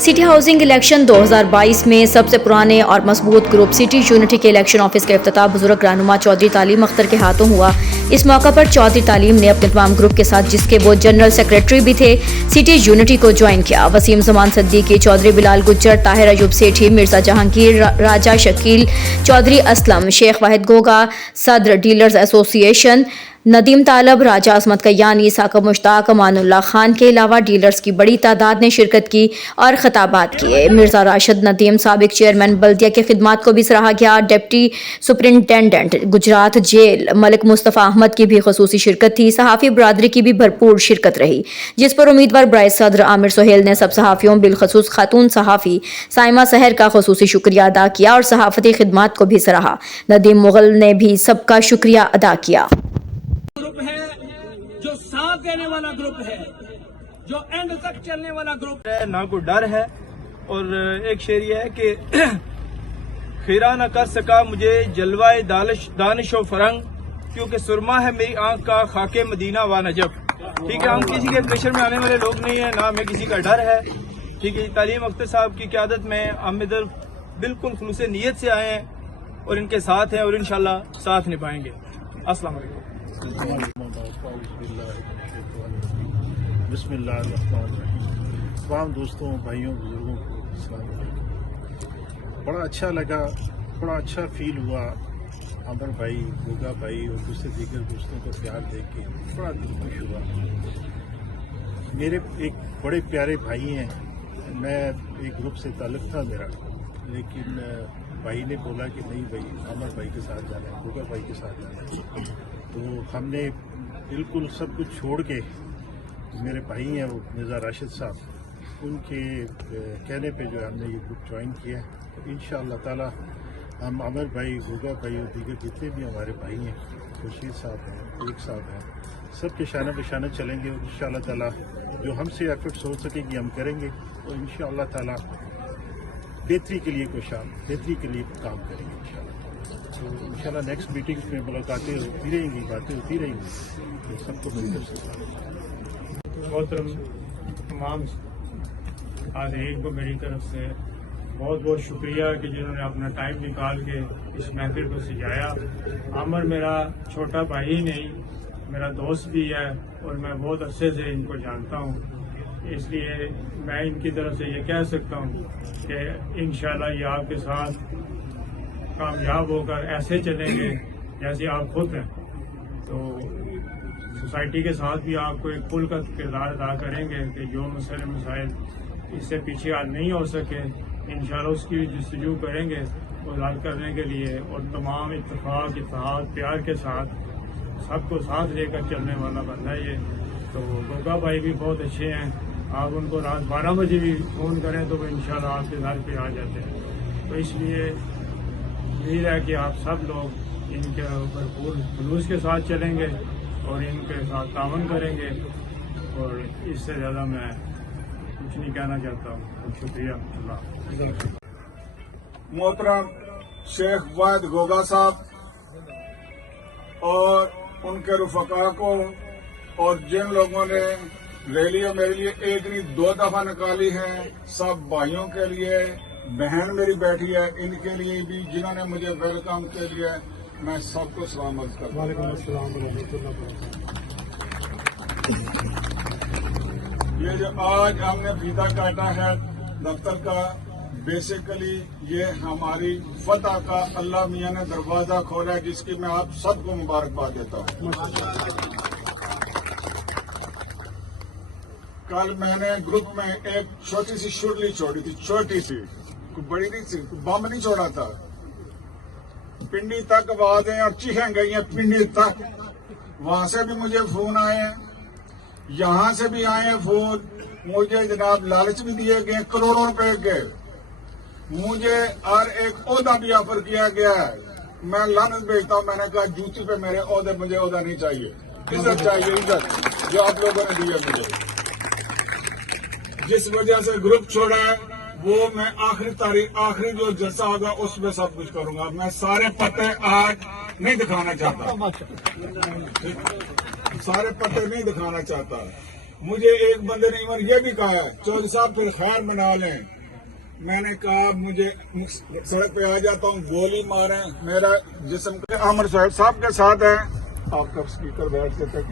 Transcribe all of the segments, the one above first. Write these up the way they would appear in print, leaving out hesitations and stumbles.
City housing election 2022 में सबसे पुराने और मजबूत ग्रुप सिटी यूनिटी के इलेक्शन ऑफिस का इफ्तिताह बुजुर्ग रहनुमा चौधरी तालीम अख्तर के हाथों हुआ। इस मौका पर चौधरी तालीम ने अपने तमाम ग्रुप के साथ, जिसके वो जनरल सेक्रेटरी भी थे, सिटी यूनिटी को ज्वाइन किया। वसीम जमान सिद्दीकी, चौधरी बिलाल गुज्जर, ताहिर अयूब सेठी, मिर्जा जहांगीर, राजा शकील, चौधरी असलम, शेख वाहिद गोगा, सदर डीलर्स एसोसिएशन, नदीम तालब, राजा असमत कयानी, साकब मुश्ताक, अमानुल्लाह खान के अलावा डीलर्स की बड़ी तादाद ने शिरकत की और खिताबात किए। मिर्जा राशिद नदीम, साबिक चेयरमैन बल्दिया की खिदमात को भी सराहा गया। Deputy superintendent Gujrat jail Malik Mustafa Ahmad की भी खसूसी शिरकत थी। सहाफ़ी बरादरी की भी भरपूर शिरकत रही, जिस पर उम्मीदवार बराए सदर आमिर सुहेल ने सब सहाफ़ियों, बिलखसूस खातून सहाफ़ी साइमा सहर का खसूसी शुक्रिया अदा किया और सहाफ़ती खिदमात को भी सराहा। नदीम मुगल ने भी सबका शुक्रिया अदा किया। ग्रुप है जो साथ देने वाला ग्रुप है, जो एंड तक चलने वाला ग्रुप है, ना कोई डर है। और एक शेर ये है कि खीरा न कर सका मुझे जलवाए दानिश व फरंग, क्योंकि सुरमा है मेरी आंख का खाके मदीना व नजफ। ठीक है, हम किसी के प्रेशर में आने वाले लोग नहीं है, ना हमें किसी का डर है। ठीक है, तालीम अख्तर साहब की क़यादत में हम इधर बिल्कुल खुलूस नीयत से आए हैं और इनके साथ हैं और इंशाल्लाह साथ निभाएंगे। अस्सलाम वालेकुम। बिस्मिल्लाहिर्रहमानिर्रहीम। तमाम दोस्तों, भाइयों, बुजुर्गों को अस्सलाम वालेकुम। बड़ा अच्छा लगा, बड़ा अच्छा फील हुआ। अमर भाई, गोगा भाई और दूसरे दीगर दोस्तों को प्यार देख के बड़ा दिल खुश हुआ। मेरे एक बड़े प्यारे भाई हैं, मैं एक ग्रुप से ताल्लुक़ था मेरा, लेकिन भाई ने बोला कि नहीं भाई, अमर भाई के साथ जाना है, गोगा भाई के साथ जाना है। तो हमने बिल्कुल सब कुछ छोड़ के, मेरे भाई हैं वो मिर्ज़ा राशिद साहब, उनके कहने पे जो है हमने ये ग्रुप ज्वाइन किया है। तो इंशाअल्लाह ताला हम अमर भाई, गोगा भाई और दीगर जितने भी हमारे भाई हैं, खुर्शीद साहब हैं, एक साहब हैं, सब के शाना बशाना चलेंगे और इंशाअल्लाह ताला जो हमसे एफर्ट्स हो सकेगी हम करेंगे और इंशाअल्लाह ताला बेहतरी के लिए बेहतरी के लिए काम करेंगे इंशाअल्लाह। तो इंशाअल्लाह नेक्स्ट मीटिंग में मुलाकातें होती रहेंगी, बातें होती रहेंगी, तो सबको मिलकर से मोहतरम तमाम हाज़रीन को मेरी तरफ से बहुत बहुत शुक्रिया कि जिन्होंने अपना टाइम निकाल के इस महफिल को सजाया। आमर मेरा छोटा भाई ही नहीं, मेरा दोस्त भी है और मैं बहुत अच्छे से इनको जानता हूँ, इसलिए मैं इनकी तरफ से ये कह सकता हूँ कि इंशाअल्लाह ये आपके साथ कामयाब होकर ऐसे चलेंगे जैसे आप खुद हैं। तो सोसाइटी के साथ भी आपको एक पुल का किरदार अदा करेंगे कि जो मसले मसाइल इससे पीछे आज नहीं हो सके, इंशाअल्लाह उसकी भी जस्तजू करेंगे वो हल करने के लिए, और तमाम इत्तेफाक, इत्तेहाद, प्यार के साथ सबको साथ लेकर चलने वाला बंदा है ये। तो गोगा भाई भी बहुत अच्छे हैं, आप उनको रात 12 बजे भी फ़ोन करें तो वो इंशाअल्लाह आपके घर पे आ जाते हैं। तो इसलिए उम्मीद है कि आप सब लोग इनके भरपूर जुलूस के साथ चलेंगे और इनके साथ तावन करेंगे, और इससे ज़्यादा मैं कुछ नहीं कहना चाहता हूँ। शुक्रिया। अल्लाह। मोहतरम शेख वाहिद गोगा साहब और उनके रुफका को, और जिन लोगों ने रैलियां मेरे लिए एक नहीं 2 दफा निकाली है, सब भाइयों के लिए, बहन मेरी बैठी है इनके लिए भी, जिन्होंने मुझे वेलकम के लिए, मैं सबको सलाम अर्ज़ करता हूं। ये जो आज हमने फीता काटा है दफ्तर का, बेसिकली ये हमारी फतह का अल्लाह मियां ने दरवाजा खोला है, जिसकी मैं आप सबको मुबारकबाद देता हूँ। कल मैंने ग्रुप में एक छोटी सी शुरली छोड़ी थी, छोटी सी, कोई बड़ी नहीं थी, बम नहीं छोड़ा था। पिंडी तक आवाजें और चीखें गई हैं, पिंडी तक, वहां से भी मुझे फोन आए हैं, यहां से भी आए हैं फोन। मुझे जनाब लालच भी दिए गए, करोड़ों रुपए के, मुझे हर एक ओहदा भी ऑफर किया गया है। मैं लानत भेजता हूं, मैंने कहा जूती पे मेरे ओहदे, मुझे ओहदा नहीं चाहिए, इज्जत चाहिए, इज्जत जो आप लोगों ने दी है मुझे। जिस वजह से ग्रुप छोड़ा है वो मैं आखिरी जो जलसा होगा उसमें सब कुछ करूंगा। मैं सारे पत्ते आज नहीं दिखाना चाहता, सारे पत्ते नहीं दिखाना चाहता। मुझे एक बंदे ने इवन ये भी कहा है, चौधरी साहब फिर खैर बना लें। मैंने कहा मुझे सड़क पे आ जाता हूँ, गोली मारे मेरा जिस्म। आमिर सुहेल साहब के साथ है, आप कब स्पीकर बैठ से तक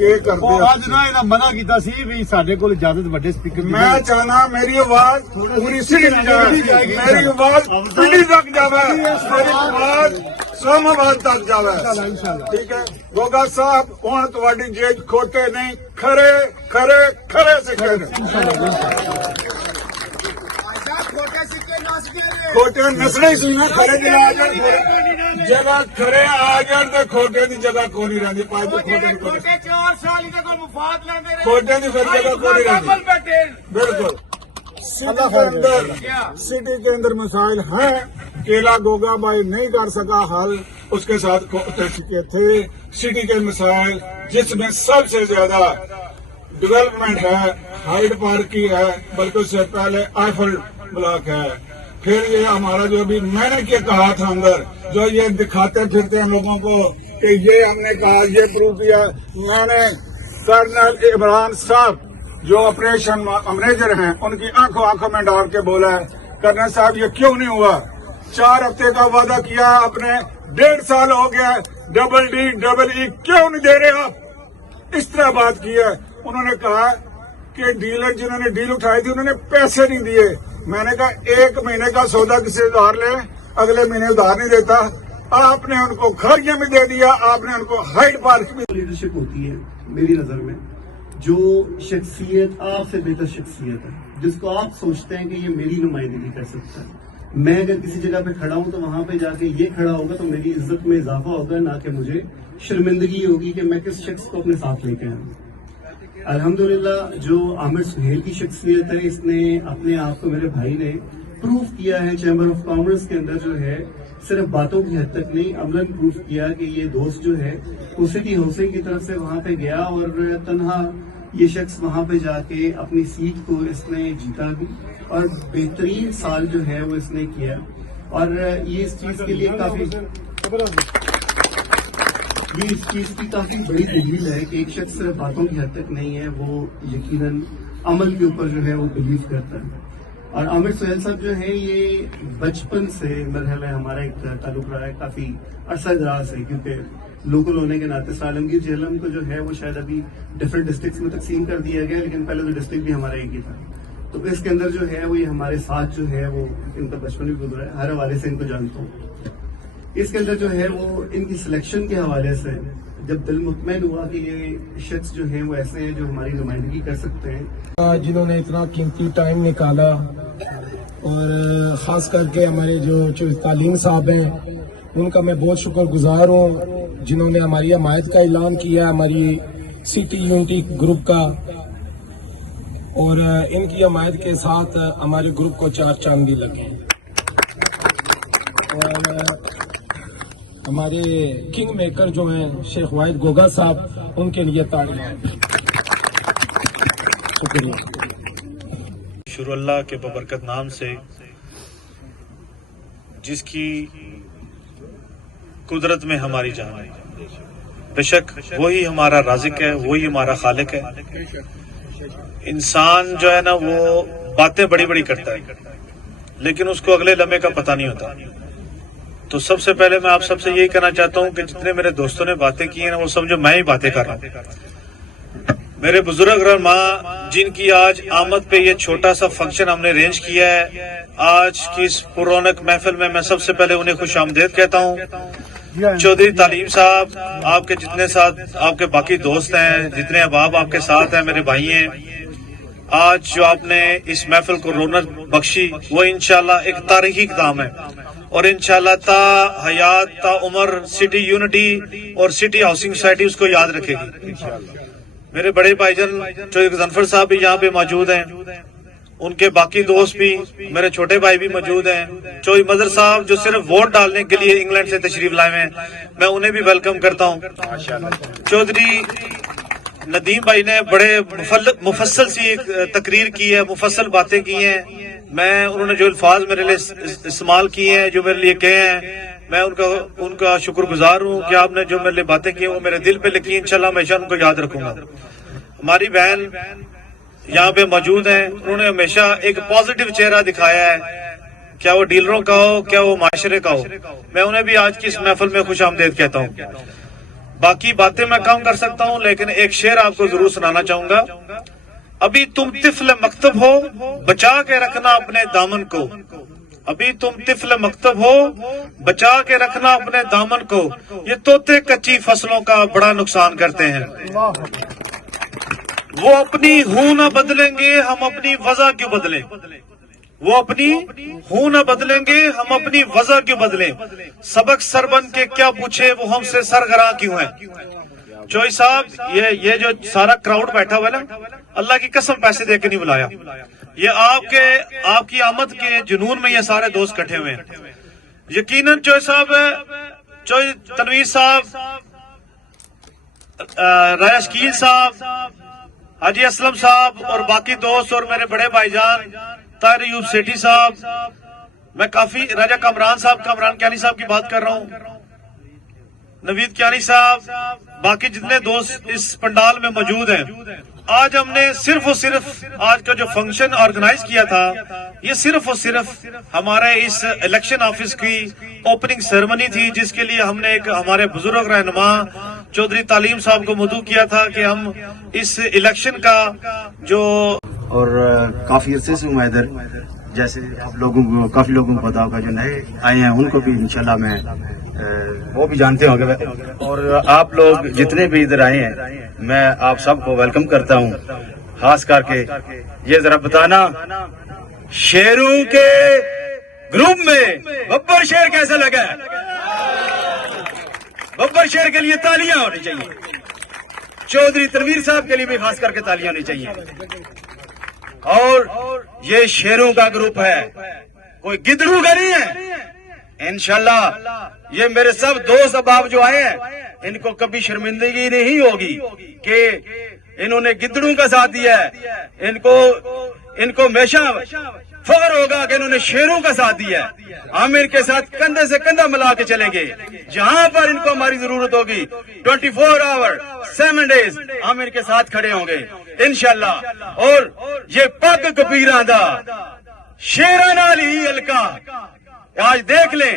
ये करते हो। ਅੱਜ ਨਾ ਇਹਨਾਂ ਮਨਾ ਕੀਤਾ ਸੀ ਵੀ ਸਾਡੇ ਕੋਲ ਇਜਾਜ਼ਤ ਵੱਡੇ ਸਪੀਕਰ ਦੀ मैं चाहना मेरी आवाज पूरी सिटी जाए, मेरी आवाज पिंडी तक जावे, मेरी आवाज इस्लामाबाद तक जावे। ठीक है गोगा साहब, हुण तुहाडी जेब खोटे नहीं, खरे खरे खरे से खरे खोटे नसने ही सुना, खरे जिला आ जान, जगह खरे आ जान तो खोटे की जगह को नहीं रहती। पाए तो खोटे की 4 साल इनके कोल मुफाद लेंदे रहे, खोटे की फिर जगह को नहीं रहती। बैठे बिल्कुल सिटी के अंदर मसाइल हैं, केला गोगा भाई नहीं कर सका हल, उसके साथ के थे सिटी के मसाइल, जिसमें सबसे ज्यादा डेवलपमेंट है हाइड पार्क की है, बल्कि उससे पहले आईफल ब्लॉक है। फिर ये हमारा जो भी मैंने क्या कहा था अंदर, जो ये दिखाते फिरते हैं लोगों को कि ये हमने कहा, ये प्रूव किया। मैंने कर्नल इमरान साहब जो ऑपरेशन मैनेजर हैं, उनकी आंखों में डाल के बोला है, कर्नल साहब ये क्यों नहीं हुआ? 4 हफ्ते का वादा किया आपने, 1.5 साल हो गया, डबल डी डबल ई क्यों नहीं दे रहे आप? इस तरह बात की है। उन्होंने कहा कि डीलर जिन्होंने डील उठाई थी उन्होंने पैसे नहीं दिए। मैंने कहा 1 महीने का सौदा किसी उधार ले, अगले महीने उधार नहीं देता। आपने उनको खरिया में दे दिया, आपने उनको हाइड पार्क में। लीडरशिप होती है मेरी नजर में, जो शख्सियत आपसे बेहतर शख्सियत है, जिसको आप सोचते हैं कि ये मेरी नुमाइंदगी कर सकता है। मैं अगर किसी जगह पे खड़ा हूं तो वहां पे जाके ये खड़ा होगा तो मेरी इज्जत में इजाफा होगा, ना कि मुझे शर्मिंदगी होगी कि मैं किस शख्स को अपने साथ लेके आऊं। अल्हम्दुलिल्लाह जो आमिर सुहेल की शख्सियत है, इसने अपने आप को, मेरे भाई ने प्रूफ किया है चैम्बर ऑफ कॉमर्स के अंदर, जो है सिर्फ बातों की हद तक नहीं, अमलन प्रूफ किया कि ये दोस्त जो है वो सिटी हाउसिंग की तरफ से वहां पे गया और तन्हा ये शख्स वहां पे जाके अपनी सीट को इसने जीता भी और बेहतरीन साल जो है वो इसने किया। और ये इस चीज के लिए काफी बड़ी दलील है कि एक शख्स सिर्फ बातों की हद तक नहीं है, वो यकीनन अमल के ऊपर जो है वो बिलीव करता है। और आमिर सुहेल साहब जो है ये बचपन से मरहला हमारा एक ताल्लुक रहा है, काफी अरसा दराज है, क्योंकि लोकल होने के नाते आलमगीर जेहलम को जो है वो शायद अभी डिफरेंट डिस्ट्रिक्ट्स में तकसीम कर दिया गया, लेकिन पहले तो डिस्ट्रिक्ट भी हमारा एक ही था। तो इसके अंदर जो है वो ये हमारे साथ जो है वो इनका बचपन भी गुजरा है, हर हवाले से इनको जानता हूँ। इसके अंदर जो है वो इनकी सिलेक्शन के हवाले से जब दिल मुतमैन हुआ कि ये शख्स जो है वो ऐसे हैं जो हमारी नुमाइंदगी कर सकते हैं, जिन्होंने इतना कीमती टाइम निकाला, और ख़ास करके हमारे जो तालीम साहब हैं उनका मैं बहुत शुक्रगुजार हूँ, जिन्होंने हमारी हमायत का ऐलान किया, हमारी सिटी यूनिटी ग्रुप का, और इनकी हमायत के साथ हमारे ग्रुप को 4 चांद भी लगे। और हमारे किंग मेकर जो हैं शेख वाहिद गोगा साहब, उनके लिए तालियां। शुक्रिया। शुरू अल्लाह के बबरकत नाम से, जिसकी कुदरत में हमारी जान है। बेशक वही हमारा राज़िक है, वही हमारा खालिक है। इंसान जो है ना वो बातें बड़ी बड़ी करता है, लेकिन उसको अगले लम्हे का पता नहीं होता। तो सबसे पहले मैं आप सबसे यही कहना चाहता हूं कि जितने मेरे दोस्तों ने बातें की हैं ना, वो समझो मैं ही बातें कर रहा हूं। मेरे बुजुर्ग रहनुमा जिनकी आज आमद पे ये छोटा सा फंक्शन हमने अरेंज किया है, आज की इस पुरौनक महफिल में मैं सबसे पहले उन्हें खुश आमदेद कहता हूँ। चौधरी तालीम साहब, आपके जितने साथ आपके बाकी दोस्त हैं, जितने अहबाब आपके साथ हैं, मेरे भाई हैं, आज जो आपने इस महफिल को रौनक बख्शी, वो इंशाल्लाह एक तारीखी इक़दाम है, और इंशाल्लाह ता हयात ता उमर सिटी यूनिटी और सिटी हाउसिंग सोसाइटी उसको याद रखेगी। मेरे बड़े भाईजान चौधरी गजनफर साहब भी यहाँ पे मौजूद हैं, उनके बाकी दोस्त भी, मेरे छोटे भाई भी मौजूद हैं। चौधरी मजहर साहब जो सिर्फ वोट डालने के लिए इंग्लैंड से तशरीफ लाए हैं, मैं उन्हें भी वेलकम करता हूँ। चौधरी नदीम भाई ने बड़े मुफस्सल सी एक तकरीर की है, मुफस्सल बातें की हैं। मैं उन्होंने जो अल्फाज मेरे लिए इस्तेमाल किए हैं, जो मेरे लिए कहे हैं, میں ان کا شکر گزار ہوں کہ آپ نے جو میرے لیے باتیں کی وہ میرے دل پہ لکھی. انشاءاللہ ہمیشہ ان کو یاد رکھوں گا. ہماری بہن یہاں پہ موجود ہیں, انہوں نے ہمیشہ ایک پازیٹیو چہرہ دکھایا ہے, کیا وہ ڈیلروں کا ہو کیا وہ معاشرے کا ہو. میں انہیں بھی آج کی اس محفل میں خوش آمدید کہتا ہوں. باقی باتیں میں کم کر سکتا ہوں لیکن ایک شعر آپ کو ضرور سنانا چاہوں گا. ابھی تم طفل مکتب ہو بچا کے رکھنا اپنے دامن کو. ابھی تم طفل مکتب ہو بچا کے رکھنا اپنے دامن کو. یہ طوطے کچی فصلوں کا بڑا نقصان کرتے ہیں. وہ اپنی ہوں نہ بدلیں گے ہم اپنی وضع کیوں بدلیں. وہ اپنی ہوں نہ بدلیں گے ہم اپنی وضع کیوں بدلیں. سبق سر بن کے کیا پوچھے وہ ہم سے سرگراں کیوں ہیں. چوئی صاحب یہ جو سارا کراؤڈ بیٹھا ہوا ہے نا, اللہ کی قسم پیسے دے کے نہیں بلایا. یہ آپ کی آمد کے جنون میں یہ سارے دوست کٹھے ہوئے ہیں. یقیناً چوئی صاحب, چوئی تنویر صاحب, رایا شکیل صاحب, حاجی اسلم صاحب اور باقی دوست اور میرے بڑے بھائی جان طاہر ایوب سیٹھی صاحب, میں کافی راجہ کامران صاحب, کامران کیانی صاحب کی بات کر رہا ہوں, نوید کیانی صاحب, باقی جتنے دوست اس پنڈال میں موجود ہیں. آج ہم نے صرف اور صرف آج کا جو فنکشن آرگنائز کیا تھا یہ صرف اور صرف ہمارے اس الیکشن آفس کی اوپننگ سیرمنی تھی, جس کے لیے ہم نے ایک ہمارے بزرگ رہنما چودھری تعلیم صاحب کو مدعو کیا تھا کہ ہم اس الیکشن کا جو اور کافی عرصے سے ہوں ادھر, جیسے کافی لوگوں کو پتا ہوگا جو نئے آئے ہیں ان کو بھی انشاءاللہ میں وہ بھی جانتے ہوں گے. اور آپ لوگ جتنے بھی ادھر آئے ہیں میں آپ سب کو ویلکم کرتا ہوں. خاص کر کے یہ ذرا بتانا شیروں کے گروپ میں ببر شیر کیسا لگا ہے. ببر شیر کے لیے تالیاں ہونی چاہیے. چودھری تنویر صاحب کے لیے بھی خاص کر کے تالیاں ہونی چاہیے. اور یہ شیروں کا گروپ ہے, کوئی گدڑوں کا نہیں ہے. انشاءاللہ یہ میرے سب دوست احباب جو آئے ہیں ان کو کبھی شرمندگی نہیں ہوگی کہ انہوں نے گدڑوں کا ساتھ دیا ہے. ان کو ہمیشہ فخر ہوگا کہ انہوں نے شیروں کا ساتھ دیا ہے. عامر کے ساتھ کندھے سے کندھا ملا کے چلیں گے. جہاں پر ان کو ہماری ضرورت ہوگی 24 آور 7 ڈیز عامر کے ساتھ کھڑے ہوں گے انشاءاللہ. اور یہ پگ کبیراں دا شیراں نال ہی ہلکا, آج دیکھ لیں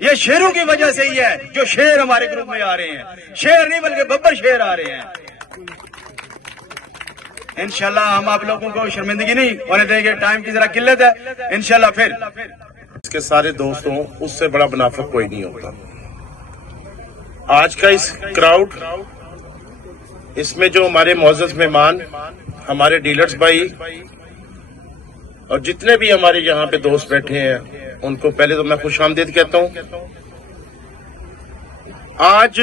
یہ شیروں کی وجہ سے ہی ہے جو شیر ہمارے گروپ میں آ رہے ہیں. شیر نہیں بلکہ ببر شیر آ رہے ہیں. انشاءاللہ ہم آپ لوگوں کو شرمندگی نہیں ہونے دیں گے. ٹائم کی ذرا قلت ہے. انشاءاللہ پھر اس کے سارے دوستوں اس سے بڑا منافق کوئی نہیں ہوتا. آج کا اس کراؤڈ, اس میں جو ہمارے معزز مہمان ہمارے ڈیلرز بھائی اور جتنے بھی ہمارے یہاں پہ دوست بیٹھے ہیں ان کو پہلے تو میں خوش آمدید کہتا ہوں. آج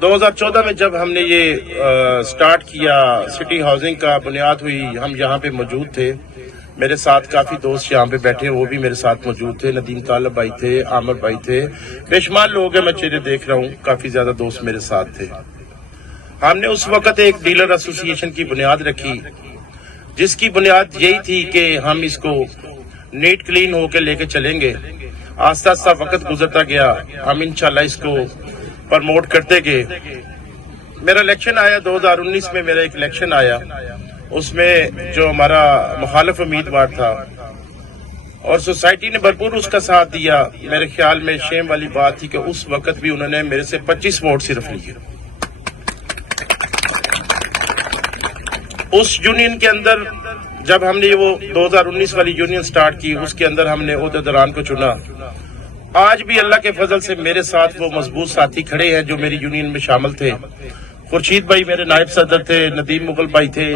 2014 میں جب ہم نے یہ سٹارٹ کیا سٹی ہاؤسنگ کا بنیاد ہوئی, ہم یہاں پہ موجود تھے. میرے ساتھ کافی دوست یہاں پہ بیٹھے وہ بھی میرے ساتھ موجود تھے. ندیم طالب بھائی تھے, عامر بھائی تھے, بے شمار لوگ ہیں, میں چہرے دیکھ رہا ہوں, کافی زیادہ دوست میرے ساتھ تھے. ہم نے اس وقت ایک ڈیلر ایسوسی ایشن کی بنیاد رکھی جس کی بنیاد یہی تھی کہ ہم اس کو نیٹ کلین ہو کے لے کے چلیں گے. آہستہ آہستہ وقت گزرتا گیا, ہم انشاءاللہ اس کو پرموٹ کرتے گئے. میرا الیکشن آیا 2019 میں, میرا ایک الیکشن آیا, اس میں جو ہمارا مخالف امیدوار تھا اور سوسائٹی نے بھرپور اس کا ساتھ دیا. میرے خیال میں شیم والی بات تھی کہ اس وقت بھی انہوں نے میرے سے 25 ووٹ صرف لیے. اس یونین کے اندر جب ہم نے وہ 2019 والی یونین سٹارٹ کی اس کے اندر ہم نے عہدیداران کو چنا. آج بھی اللہ کے فضل سے میرے ساتھ وہ مضبوط ساتھی کھڑے ہیں جو میری یونین میں شامل تھے. خورشید بھائی میرے نائب صدر تھے, ندیم مغل بھائی تھے,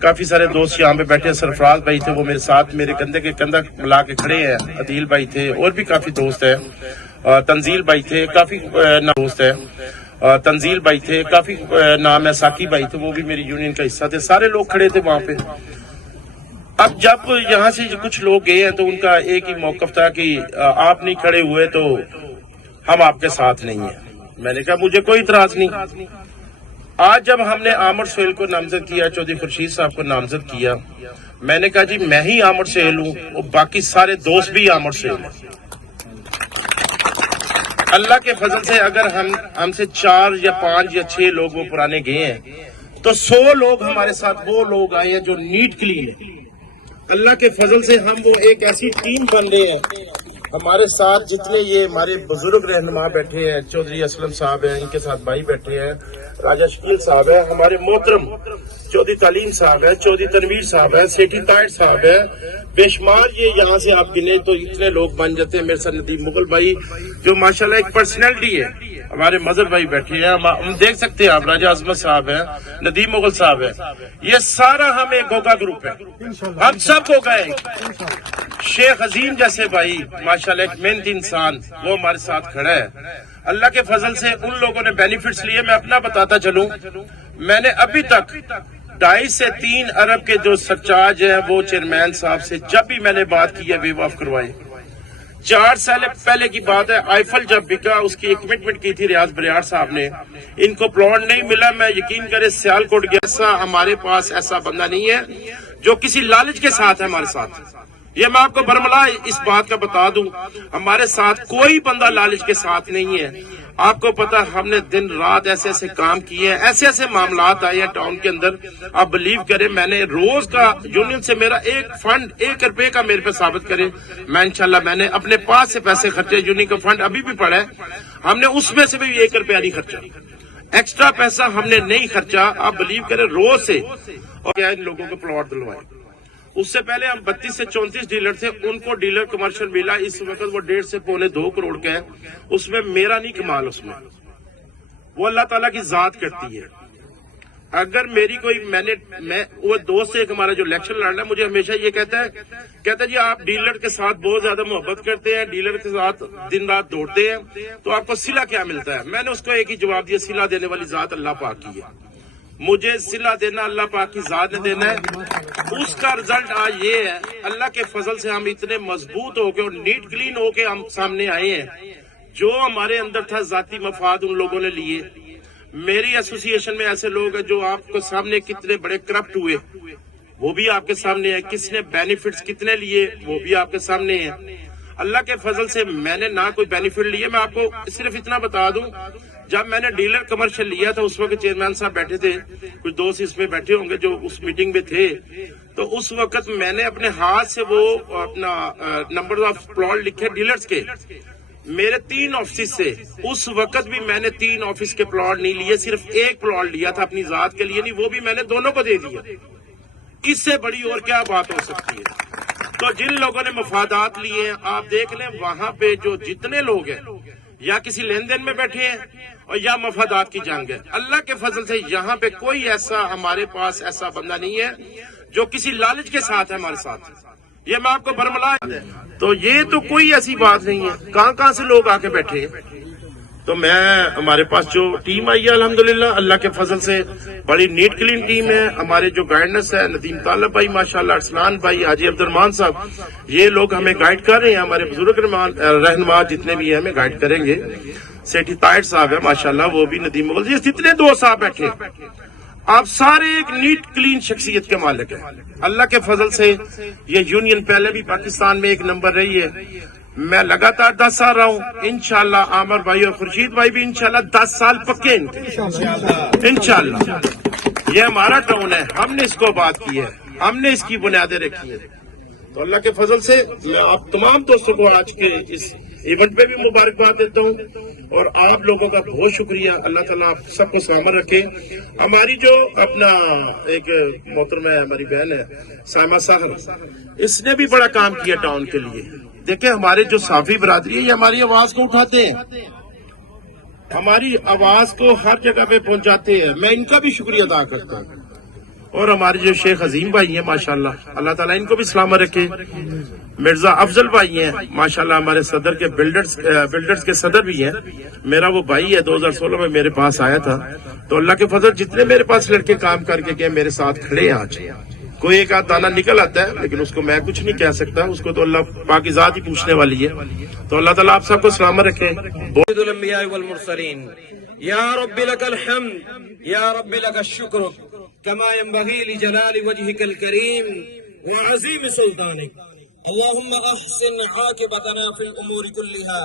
کافی سارے دوست یہاں پہ بیٹھے, سرفراز بھائی تھے وہ میرے ساتھ میرے کندھے کے کندھا ملا کے کھڑے ہیں, عدیل بھائی تھے, اور بھی کافی دوست ہیں, تنزیل بھائی تھے, کافی دوست ہیں, تنزیل بھائی تھے, کافی نام ہے, ساکی بھائی تھے وہ بھی میری یونین کا حصہ تھے. سارے لوگ کھڑے تھے وہاں پہ. اب جب یہاں سے کچھ لوگ گئے ہیں تو ان کا ایک ہی موقف تھا کہ آپ نہیں کھڑے ہوئے تو ہم آپ کے ساتھ نہیں ہیں. میں نے کہا مجھے کوئی اعتراض نہیں. آج جب ہم نے عامر سہیل کو نامزد کیا, چودھری خورشید صاحب کو نامزد کیا, میں نے کہا جی میں ہی عامر سہیل ہوں اور باقی سارے دوست بھی عامر سہیل ہیں. अल्लाह के फजल से अगर हमसे 4 या 5 या 6 लोग वो पुराने गए हैं तो 100 लोग हमारे साथ वो लोग आए हैं जो नीट क्लीन है। अल्लाह के फजल से हम वो एक ऐसी टीम बन रहे हैं। हमारे साथ जितने ये हमारे बुजुर्ग रहनुमा बैठे हैं, चौधरी असलम साहब हैं, इनके साथ भाई बैठे हैं, राजा शकील साहब है, हमारे मोहतरम चौधरी तालीम साहब है, चौधरी तनवीर साहब है, सेठी ताहिर साहब है, बेशुमार ये यहाँ से आप गिने तो इतने लोग बन जाते हैं। मेरे साथ नदीम मुगल भाई जो माशाल्लाह एक पर्सनैलिटी है, हमारे मजहर भाई बैठे हैं, हम देख सकते हैं आप, राजा अजमत साहब है, नदीम मुगल साहब है, ये सारा हम एक गोगा ग्रुप है, हम सब गोगा है। शेख अजीम जैसे भाई माशाल्लाह एक मेहनती इंसान, वो हमारे साथ खड़ा है। अल्लाह के फजल से उन लोगों ने बेनिफिट्स लिए। मैं अपना बताता चलूं, मैंने अभी तक 2.5 से 3 अरब के जो सरचार्ज है वो चेयरमैन साहब से जब भी मैंने बात की है वेव ऑफ करवाई। 4 साल पहले की बात है, आईफल जब बिका उसकी एक कमिटमेंट की थी रियाज बरियार साहब ने, इनको प्लॉट नहीं मिला। मैं यकीन करे सियालकोट गया, हमारे पास ऐसा बंदा नहीं है जो किसी लालच के साथ है हमारे साथ। ये मैं आपको बरमला इस बात का बता दूं, हमारे साथ कोई बंदा लालच के साथ नहीं है। आपको पता, हमने दिन रात ऐसे ऐसे काम किए हैं, ऐसे ऐसे मामलात आए हैं टाउन के अंदर। आप बिलीव करें, मैंने रोज का यूनियन से मेरा एक फंड 1 रुपए का मेरे पे साबित करे, मैं इंशाल्लाह मैंने अपने पास से पैसे खर्चे, यूनियन का फंड अभी भी पड़ा है, हमने उसमें से भी 1 रुपया नहीं खर्चा, एक्स्ट्रा पैसा हमने नहीं खर्चा। आप बिलीव करें रोज से, और क्या इन लोगों को प्लॉट दिलवाए। उससे पहले हम 32 से 34 डीलर थे, उनको डीलर कमर्शियल मिला, इस वक्त वो 1.5 से पौने 2 करोड़ का है। उसमें मेरा नहीं कमाल, उसमें वो अल्लाह ताला की जात करती है। अगर मेरी कोई मैं वो दोस्त से एक हमारा जो इलेक्शन लड़ रहा है, मुझे हमेशा ये कहता है जी आप डीलर के साथ बहुत ज्यादा मोहब्बत करते हैं, डीलर के साथ दिन रात दौड़ते हैं, तो आपको सिला क्या मिलता है? मैंने उसको एक ही जवाब दिया, सिला देने वाली जात अल्लाह पाक की है, मुझे सिला देना अल्लाह पाक की जात ने देना है। उसका रिजल्ट आज ये है, अल्लाह के फजल से हम इतने मजबूत होके और नीट क्लीन होके हम सामने आए हैं। जो हमारे अंदर था जाती मफाद उन लोगों ने लिए। मेरी एसोसिएशन में ऐसे लोग हैं जो आपके सामने कितने बड़े करप्ट हुए, वो भी आपके सामने है, किसने बेनिफिट्स कितने लिए वो भी आपके सामने है। अल्लाह के फजल से मैंने ना कोई बेनिफिट लिए। मैं आपको सिर्फ इतना बता दूं, जब मैंने डीलर कमर्शियल लिया था उस वक्त चेयरमैन साहब बैठे थे, कुछ दोस्त इसमें बैठे होंगे जो उस मीटिंग में थे, तो उस वक्त मैंने अपने हाथ से वो अपना नंबर ऑफ प्लॉट लिखे डीलर्स के, मेरे 3 ऑफिस से। उस वक्त भी मैंने 3 ऑफिस के प्लॉट नहीं लिए, सिर्फ 1 प्लॉट लिया था अपनी जात के लिए, नहीं वो भी मैंने दोनों को दे दिया। इससे बड़ी और क्या बात हो सकती है? तो जिन लोगों ने मफादात लिए हैं, आप देख लें वहां पे जो जितने लोग हैं या किसी लेन देन में बैठे हैं और या मफादात की जंग है। अल्लाह के फजल से यहाँ पे कोई ऐसा हमारे पास ऐसा बंदा नहीं है जो किसी लालच के साथ है हमारे साथ। ये मैं आपको बरमला, तो ये तो कोई ऐसी बात नहीं है। कहाँ से लोग आके बैठे हैं। तो मैं, हमारे पास जो टीम आई है अल्हम्दुलिल्लाह अल्लाह के फजल से बड़ी नीट क्लीन टीम है। हमारे जो गाइडेंस है, नदीम तालब भाई माशाल्लाह, अरसलान भाई, हाजी अब्दुर्रहमान साहब, ये लोग हमें गाइड कर रहे हैं। हमारे बुजुर्ग रहनुमा जितने भी हैं हमें गाइड करेंगे। सेठी ताहिर साहब है माशाल्लाह, वो भी नदीम मुगल, ये जितने दोस्त साहब बैठे, आप सारे एक नीट क्लीन शख्सियत के मालिक है। अल्लाह के फजल से ये यूनियन पहले भी पाकिस्तान में 1 नंबर रही है। मैं लगातार 10 साल रहा हूँ, इंशाल्लाह आमर भाई और खुर्शीद भाई भी इंशाल्लाह 10 साल पक्के इंशाल्लाह। ये हमारा टाउन है, हमने इसको बात की है, हमने इसकी बुनियादें रखी है। तो अल्लाह के फजल से मैं आप तमाम दोस्तों को आज के इस इवेंट पे भी मुबारकबाद देता हूँ और आप लोगों का बहुत शुक्रिया। अल्लाह ताला आप सबको सलामत रखे। हमारी जो अपना एक मोहतरमा है, हमारी बहन है साइमा साहब, इसने भी बड़ा काम किया टाउन के लिए। देखें, हमारे जो साफी बरादरी है ये हमारी आवाज को उठाते हैं, हमारी आवाज को हर जगह पे पहुंचाते हैं, मैं इनका भी शुक्रिया अदा करता हूँ। और हमारे जो शेख अजीम भाई हैं माशाल्लाह, अल्लाह ताला इनको भी सलामत रखे। मिर्जा अफजल भाई हैं माशाल्लाह, हमारे सदर के बिल्डर्स के सदर भी हैं। मेरा वो भाई है, 2016 में मेरे पास आया था। तो अल्लाह के फजल जितने मेरे पास लड़के काम करके गए मेरे साथ खड़े हैं आज। कोई एक आध दाना निकल आता है लेकिन उसको मैं कुछ नहीं कह सकता, उसको तो अल्लाह पाक की जात ही पूछने वाली है। तो अल्लाह ताला आप सबको सलामत रखे। या रब्बी लकल हम्द या रब्बी लकल शुक्र कमा यंबगी लिजलाली वजहिकल करीम व अज़ीम सुल्तानिक। अल्लाहुम्मा अहसिन आक़िबतना फिल उमूरि कुल्लिहा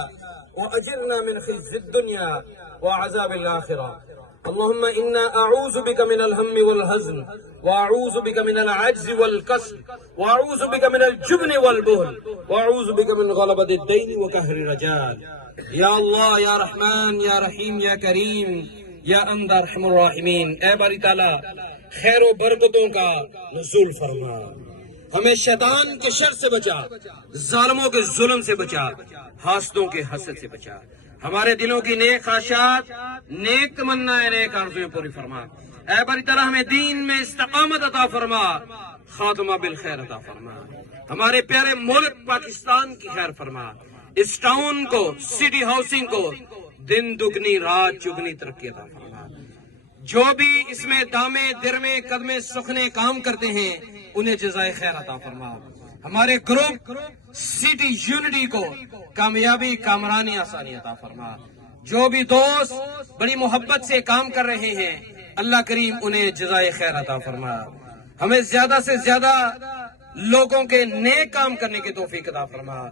وأجرنا من خزي الدنيا وعذاب الآخرة. اللهم إنا أعوذ بك من الهم والحزن، وأعوذ بك من العجز والكسل، وأعوذ بك من الجبن والبخل، وأعوذ بك من غلبة الدين وقهر الرجال. یا اللہ، یا رحمان، یا رحیم، یا کریم، یا انت ارحم الراحمین. اے باری تعالیٰ، خیر و برکتوں کا نزول فرما، ہمیں شیطان کے شر سے بچا، ظالموں کے ظلم سے بچا، حاسدوں کے حسد سے بچا. ہمارے دلوں کی نیک خواہشات، نیک تمنائیں، نیک آرزویں پوری فرما. اے باری تعالیٰ، ہمیں دین میں استقامت عطا فرما، خاتمہ بالخیر عطا فرما. ہمارے پیارے ملک پاکستان کی خیر فرما. اس ٹاؤن کو، سٹی ہاؤسنگ کو دن دگنی رات چگنی ترقی عطا فرما. جو بھی اس میں دامے درمے قدمے سخنے کام کرتے ہیں انہیں جزائے خیر عطا فرما. ہمارے گروپ سٹی یونٹی کو کامیابی، کامرانی، آسانی عطا فرما. جو بھی دوست بڑی محبت سے کام کر رہے ہیں اللہ کریم انہیں جزائے خیر عطا فرما. ہمیں زیادہ سے زیادہ لوگوں کے نیک کام کرنے کی توفیق عطا فرما.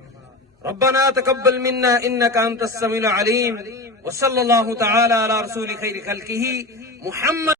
ربنا تقبل منا انك انت السميع العليم، وصلى الله تعالى على رسول خير خلقه محمد.